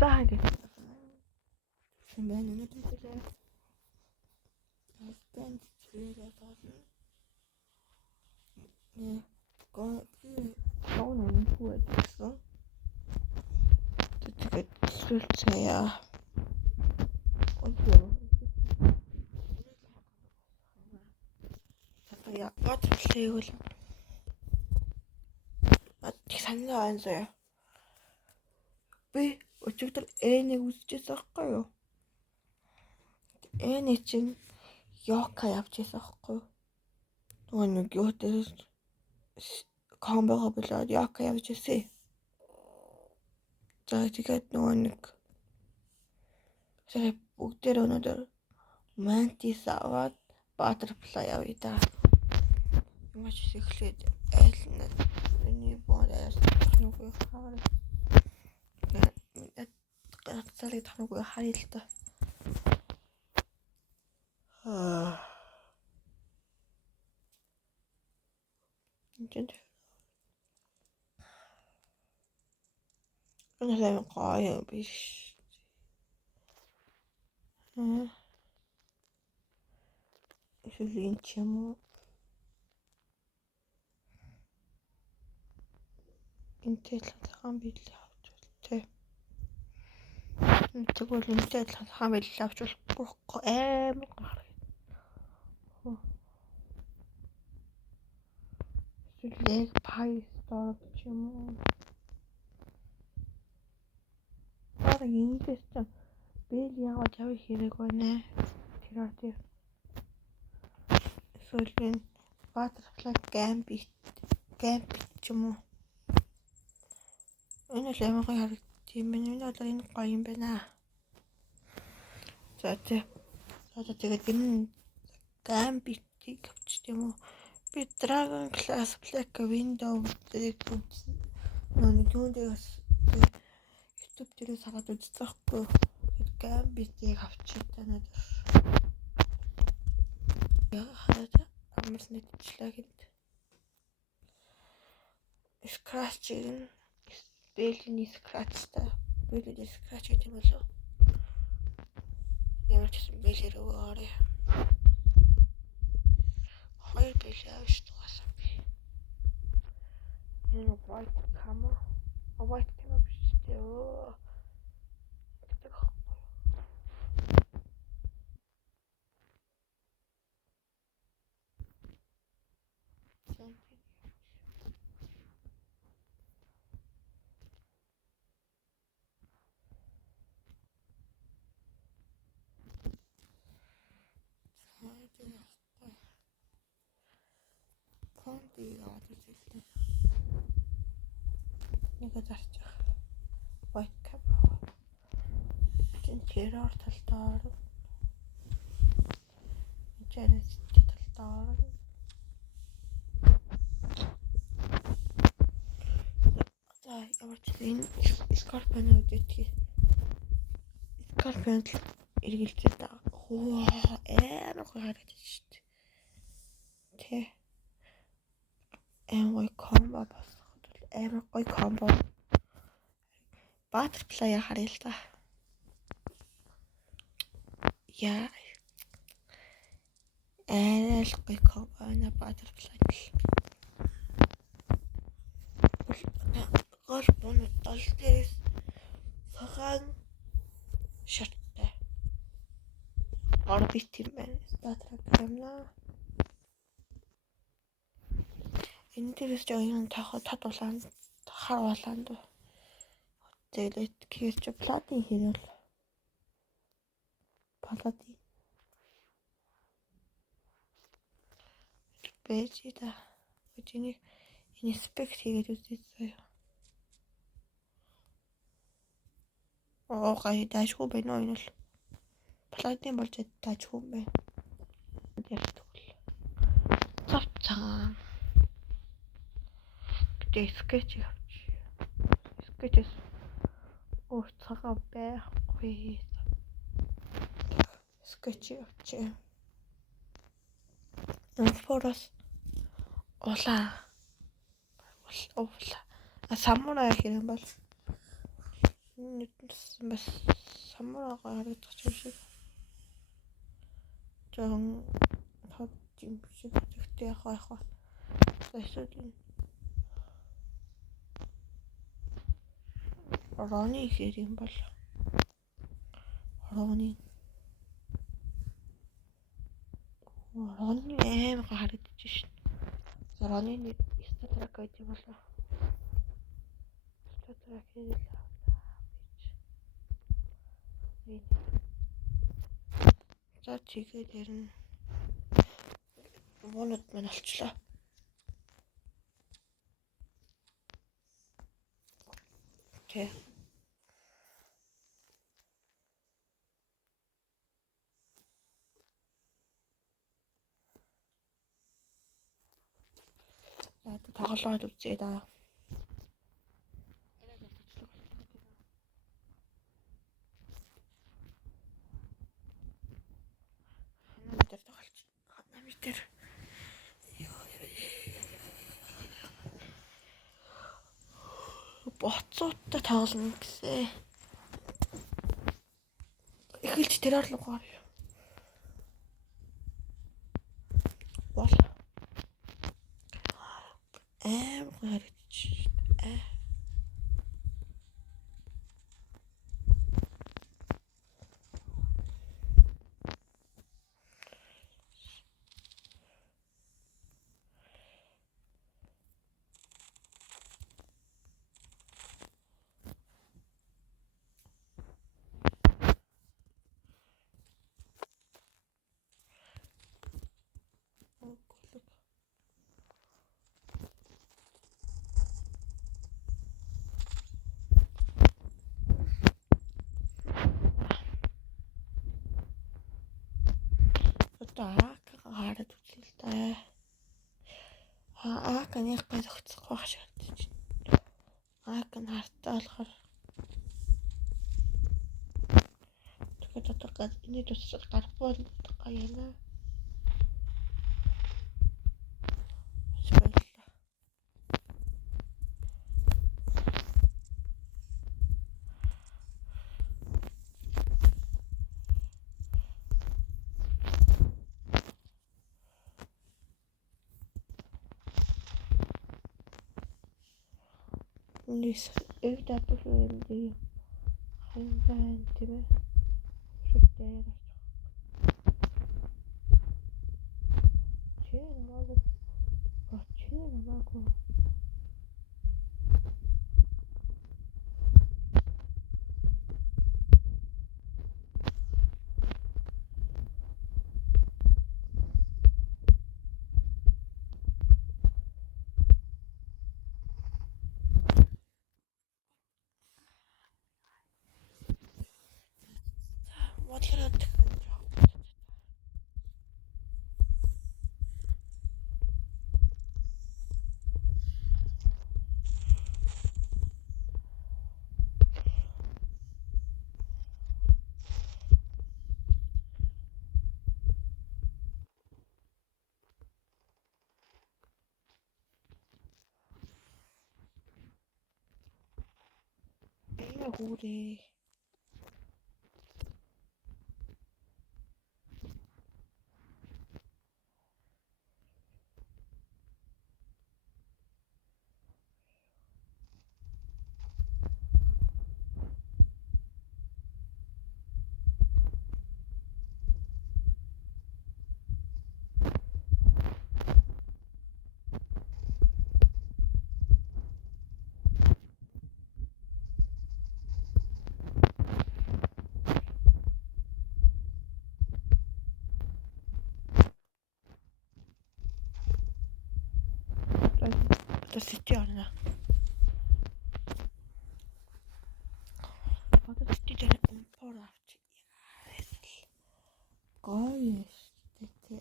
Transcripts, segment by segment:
За гэж юм байна. Өнөөдөр хэлээ. Альбан чирээ болно. Гоо үнэгүй байсан. Тэгээд сүлцээ. Я батлыг л санаа анзаа. Би өчигдөр Энийг үзчихсэн байхгүй юу? Эний чинь Йока явчихсан байхгүй юу? Нөгөө нэг юу дээр комбого болоод Йока явчихсан. За тэгээд нөгөө нэг сая бүгдээр өнөөдөр Mantis аваад Butterfly явъя да. Маш их эхлээд айлна. Миний боодаас нүгөө хаар. Гацалыг нүгөө харъя л та. Энд энэ гоё биш. Эсвэл ч юм уу. Интэл хаан бил авчвал тэ. Тэгвэл интэл хаан бил авчвал бүх амар гар. Эсвэл пай стор ч юм уу. Бара ингээл ч бил яваад явах хэрэг байна. Тэр эсвэл Butterfly Gambit ч юм уу. Энэ л амар гоё харагдчих юм байна. Энэ бол энэ гоё юм байна. За тэгээд энэ Gambit-ийг авчих юм уу? Би Dragon Class Black Window зэрэг үзсэн. Нэг юундээс YouTube дээрээс хараад үзсэн байхгүй. Тэгээд Gambit-ийг авчих танаад. Яа хараад амарс нэгчлээ гэд. Scratch-ийг Бэлний Scratch-та. Бэлний Scratch гэдэг юм болов. Ямар ч юм бэлэр өгөөрэй. Хоёр бэлээ авч тугасан би. Энэ white camera биш дээ. Нэг зарчих. White camera. Тэрээр талтаар. Эцээрээс талтаар. За ямар ч энэ Scorpion үдэтгий. Scorpion эргэлзээд байгаа. Оо амар гоё харагдаж шүү дээ. Тэ. Амар комбо босгоход амар гоё комбо. Butterfly харъя л та. Яа. Л гоё комбо на Butterfly. Гол бунууд тол дээрээс цагаан шаттай. Орбит юм байна. Статрак гэмнаа. Энэ дээрээс ч оюун тахад татуулаад харуулаад. Тэгээд кирч платин хийвэл платин. Бэжида. Өчигний инспект хийгээд үзсэн. Гай даашгүй байна уу энэ л. Платин болж даашгүй байна. Тэгвэл. Цавцаа. Тэгээд скетч авч. Скетчс цагаан байхгүй. Скетч авч. Форос улаа. Самурай гэх юм бол Нүднээс бас самураагаа харагдах юм шиг. Жон хот юм шиг тэгтээ яхаа. Эсвэл Роны хэр юм бол Роны аим харагдаж шин. Роны нэг статрак гэж юм болоо. Статрак хэлээ. За тэгээд ярина. Монод мань олчлаа. Окей. тоглоод үзье да. Ханамитэр тоглож. Ханамитэр. Боцооттой тоглоно гэсэн. Эхэлж тэрээр л гоо. Бол. Харагдаж. Хараад үзье л да. Каних гай зогцох байх шиг байна. Кан хартаа болохоор тэгээд одоо энэ тусал гарбол гаяна. Nis evde duruyorum. Ben değil mi? Şurada yarar. Çiğnemago. What can I do? Hooray. Одоо сэтий орно. Одоо сэтий дээр импор авч яарал. Гоё штэ.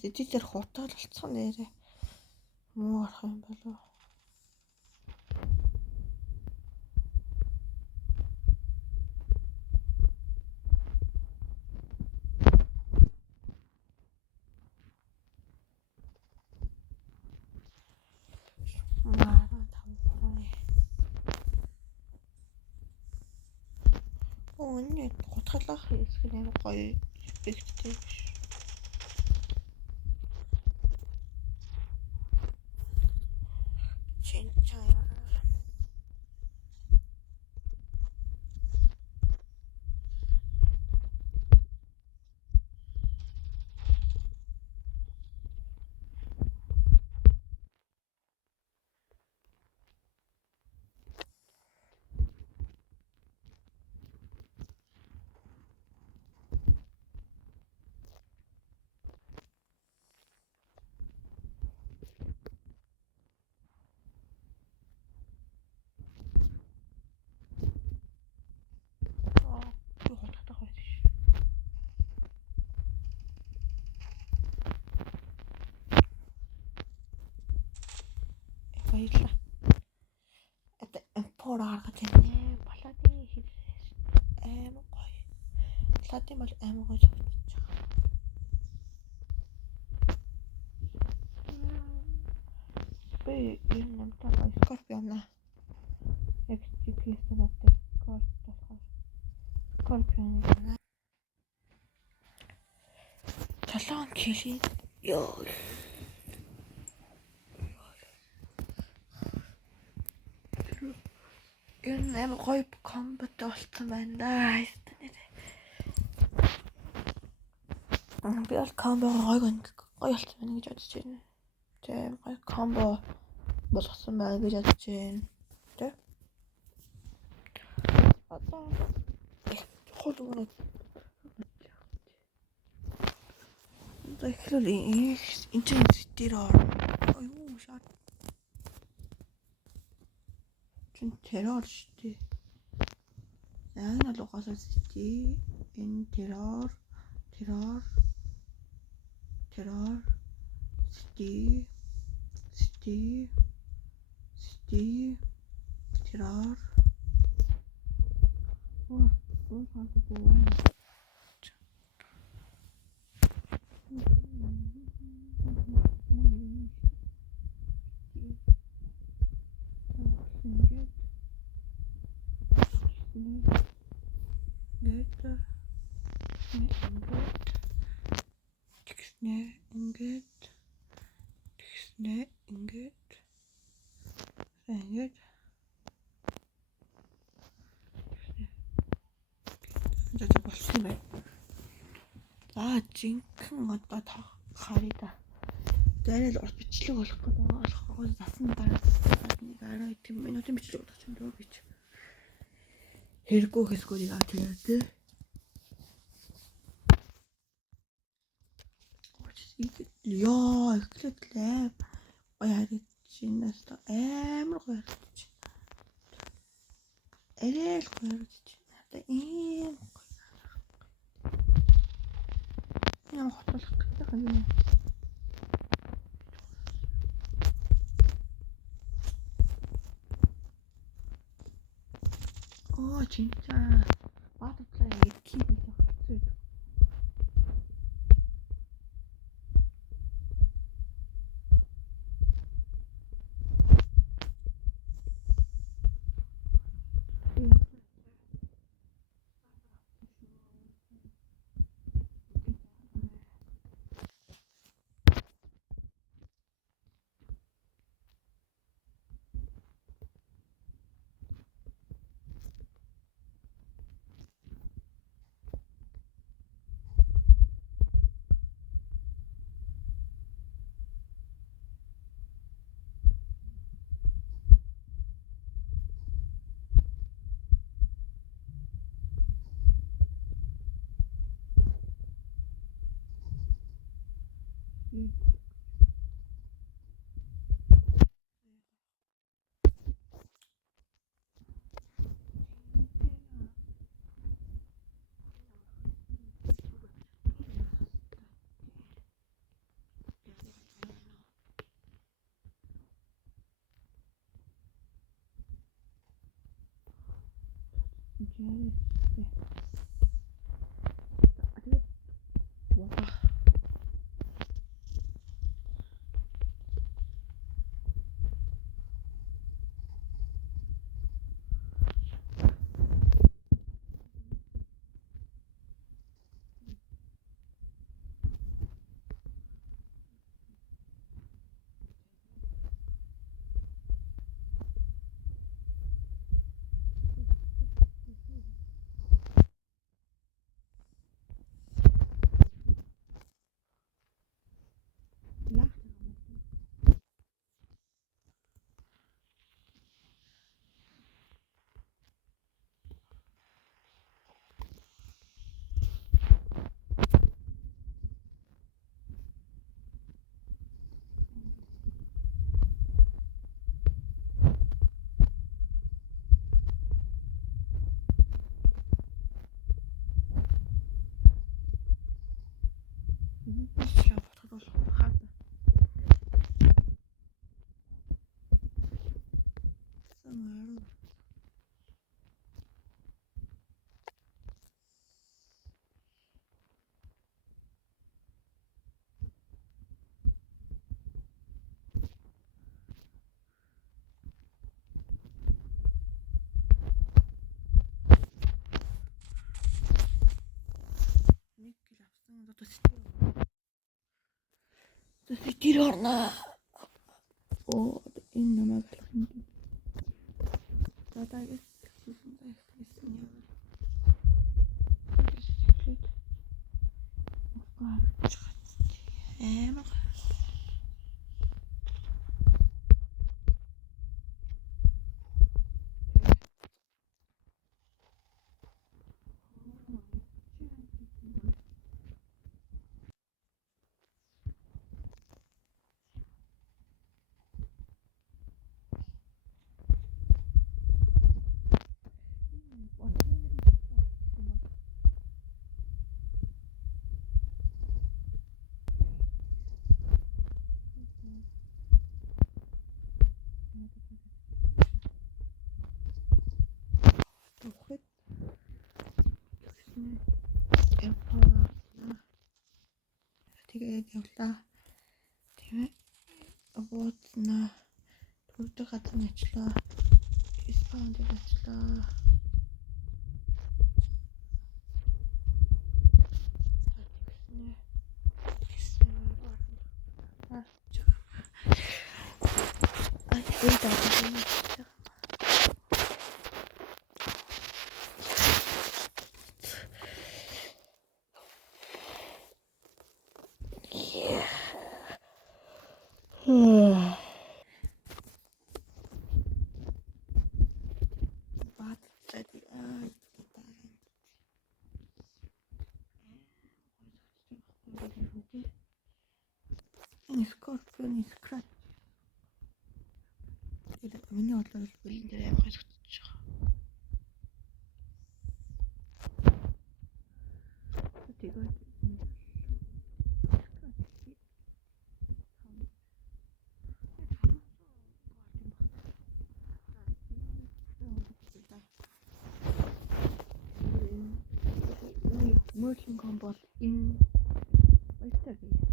Сэтий дээр хутаал болцсон нэрээ. Муу гарах юм болов. Өнөө гутгалах хэсэг нь гоё эффекттэй биш. 진짜 이거 갖다가 해야지. баярлаа. Одоо эмпор гаргаж байна. Паладин амар гоё. Паладин бол амар гоё зовчих. Би энэ намтаа Скорпиона. XGP-с надад карт болохоор Скорпион байна. 7 кг. Ёо. Энэ амар гоё комбат болсон байна да. Би бол комбо гоё болсон байна гэж бодож байна. Тийм гоё комбо болгосон байна гэж бодож байна. Тэ? Одоо хол өгнө. Тэгэхээр интернет дээр юу шат. Чин террор штий. Яг нь л угаасаа штий. Энэ террор террор Ой хантаа байна. Ингээд болсон байна. За жинхэнэ одоо харъя. Дээрээ л урт бичлэг болох гэдэг болохоор засан дараа нэг 10 минутын бичлэг болох юм дөө гэж. Хэрэггүй хэсгүүд яа тийм үү? Яа, эхлээд л гоё харагдчихнаас амар гоё харагдчих. Эрэл гоё харагдчих. Одоо ийм ямар хотлох гэдэг юм. Оо 진짜 butterfly які відео. Тэр орноо. Оо энэ намайг алхах юм. Задаагаас хэлсэн байсан юм. Амар. Тухайд тэгээд явлаа. Тэгээ бууцнаа төрдөг газар нэчлээ. Испанд нэчлээ. Скорпион скрат. Тэгээд миний бодлоор бэлэн дээр амар хэцүүж байгаа. Тэгээд мөлийн комбол энэ баяртай.